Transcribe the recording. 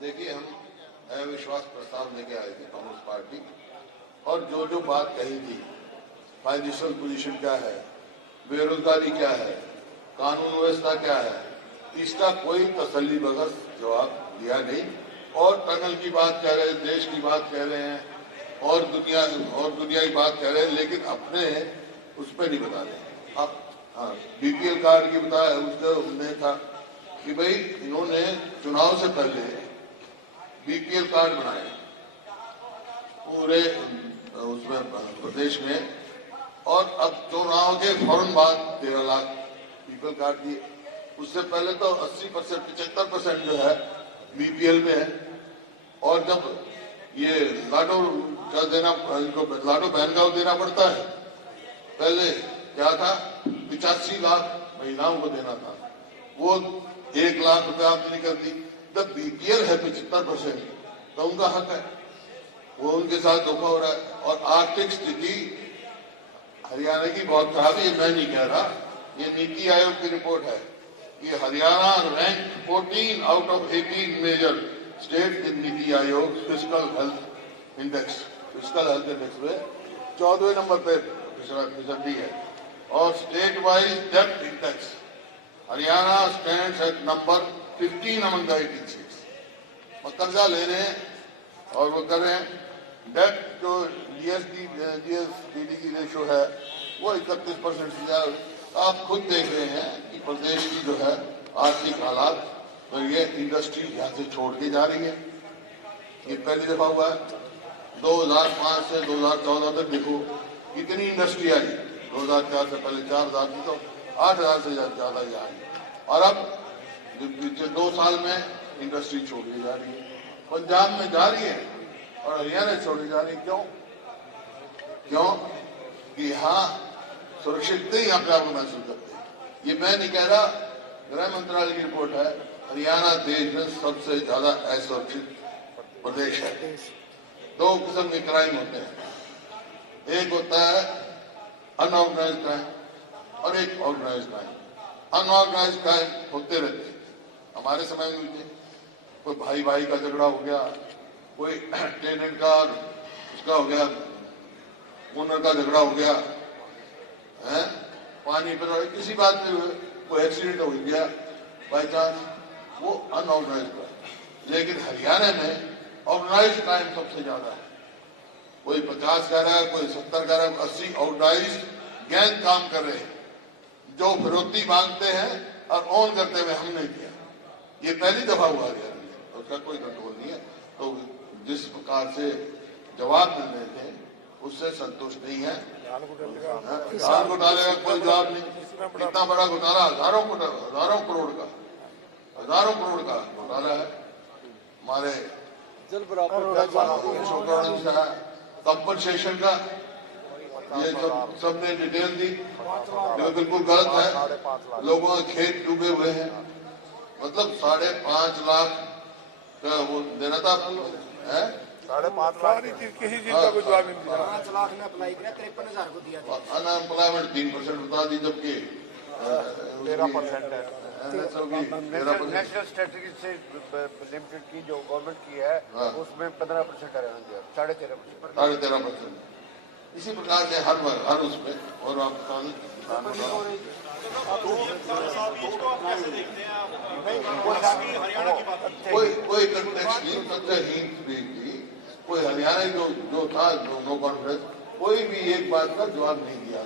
देखिए, हम अविश्वास प्रस्ताव लेके आए थे कांग्रेस पार्टी, और जो जो बात कही थी, फाइनेंशियल पोजीशन क्या है, बेरोजगारी क्या है, कानून व्यवस्था क्या है, इसका कोई तसल्ली बख्श जवाब दिया नहीं। और टनल की बात कह रहे हैं, देश की बात कह रहे हैं, और दुनिया की बात कह रहे हैं, लेकिन अपने उस पर नहीं बता रहे। अब हाँ, बीपीएल कार्ड की बताया, उसका उन्हें था कि भाई इन्होंने चुनाव से पहले बीपीएल कार्ड बनाए पूरे उसमें प्रदेश में, और अब चुनाव के फौरन बाद 13 लाख बीपीएल कार्ड दिए। उससे पहले तो 80% 75% जो है बीपीएल में है। और जब ये लाडो का देना, इनको लाडो बहन का देना पड़ता है, पहले क्या था 85 लाख महिलाओं को देना था, वो 1 लाख रुपए आमदनी कर दी। जब बीपीएल है 75% तो उनका हक है, वो उनके साथ धोखा हो रहा है। और आर्थिक स्थिति हरियाणा की बहुत खराब है, ये मैं नहीं कह रहा, ये नीति आयोग की रिपोर्ट है। ये Haryana rank 14 out of 18 major state in NITI Aayog physical health index में 14वें नंबर पे फिसदी है। और स्टेट वाइज डेब्ट index Haryana stands eight number 15 among the 18 states. वो कर्जा ले रहे हैं और वो कर रहे हैं। डेब्ट जो जीएसडीडी की रेशो है वो 31% से ज्यादा। आप खुद देख रहे हैं कि प्रदेश की जो है आर्थिक हालात, तो ये इंडस्ट्री यहाँ से छोड़ के जा रही है। ये पहली दफा हुआ है। 2005 से 2014 तक देखो कितनी इंडस्ट्री आई। 2004 से पहले 4000 थी, तो 8000 से ज्यादा ही आई। और अब पिछले 2 साल में इंडस्ट्री छोड़ दी जा रही है। पंजाब में जा रही है और हरियाणा छोड़ी जा रही। क्यों कि यहाँ सुरक्षित नहीं अपने आप को महसूस करते हैं। ये मैं नहीं कह रहा, गृह मंत्रालय की रिपोर्ट है। हरियाणा देश में सबसे ज्यादा असुरक्षित प्रदेश है। 2 किस्म के क्राइम होते हैं, एक होता है अनऑर्गेनाइज्ड क्राइम और एक ऑर्गेनाइज्ड क्राइम। अनऑर्गेनाइज्ड क्राइम होते रहते हैं, हमारे समय में भी कोई भाई भाई का झगड़ा हो गया, कोई टेनेंट का उसका हो गया, ओनर का झगड़ा हो गया है, पानी पर किसी बात में कोई एक्सीडेंट हो गया बाई चांस, वो अनऑर्गेनाइज्ड क्राइम। लेकिन हरियाणा में ऑर्गेनाइज्ड क्राइम सबसे ज्यादा है। कोई 50 कह रहा है, कोई 70 कह रहा है, 80 ऑर्गेनाइज्ड गैंग काम कर रहे हैं, जो फिरौती मांगते हैं और ऑन करते हुए हमने किया। ये पहली दफा हुआ हरियाणा में, उसका कोई कंट्रोल नहीं है। तो जिस प्रकार से जवाब मिल रहे थे उससे संतुष्ट नहीं है। धान घोटाले का कोई जवाब नहीं। इतना बड़ा घोटाला, हजारों करोड़ का घोटाला है। हमारे कंपनसेशन का ये सबने डिटेल दी, जो बिल्कुल गलत है। लोगों के खेत डूबे हुए हैं, मतलब 5.5 लाख का वो देना था है। 5.5 लाख किसी चीज का कोई जवाब नहीं दिया। 5 लाख ने अप्लाई किया, 53,000 को दिया। अनएम्प्लॉयमेंट 3% बता दी, जबकि 13% है। नेशनल स्ट्रेटेजी से लिमिटेड की जो गवर्नमेंट की है उसमें 15% हरियाणा दिया, 13.5%। इसी प्रकार से हर उसमें। और आप कोई कंटेक्स्ट नहीं, सत्याहीन की कोई हरियाणा जो था नो कॉन्फ्रेंस, कोई भी एक बात का जवाब नहीं दिया।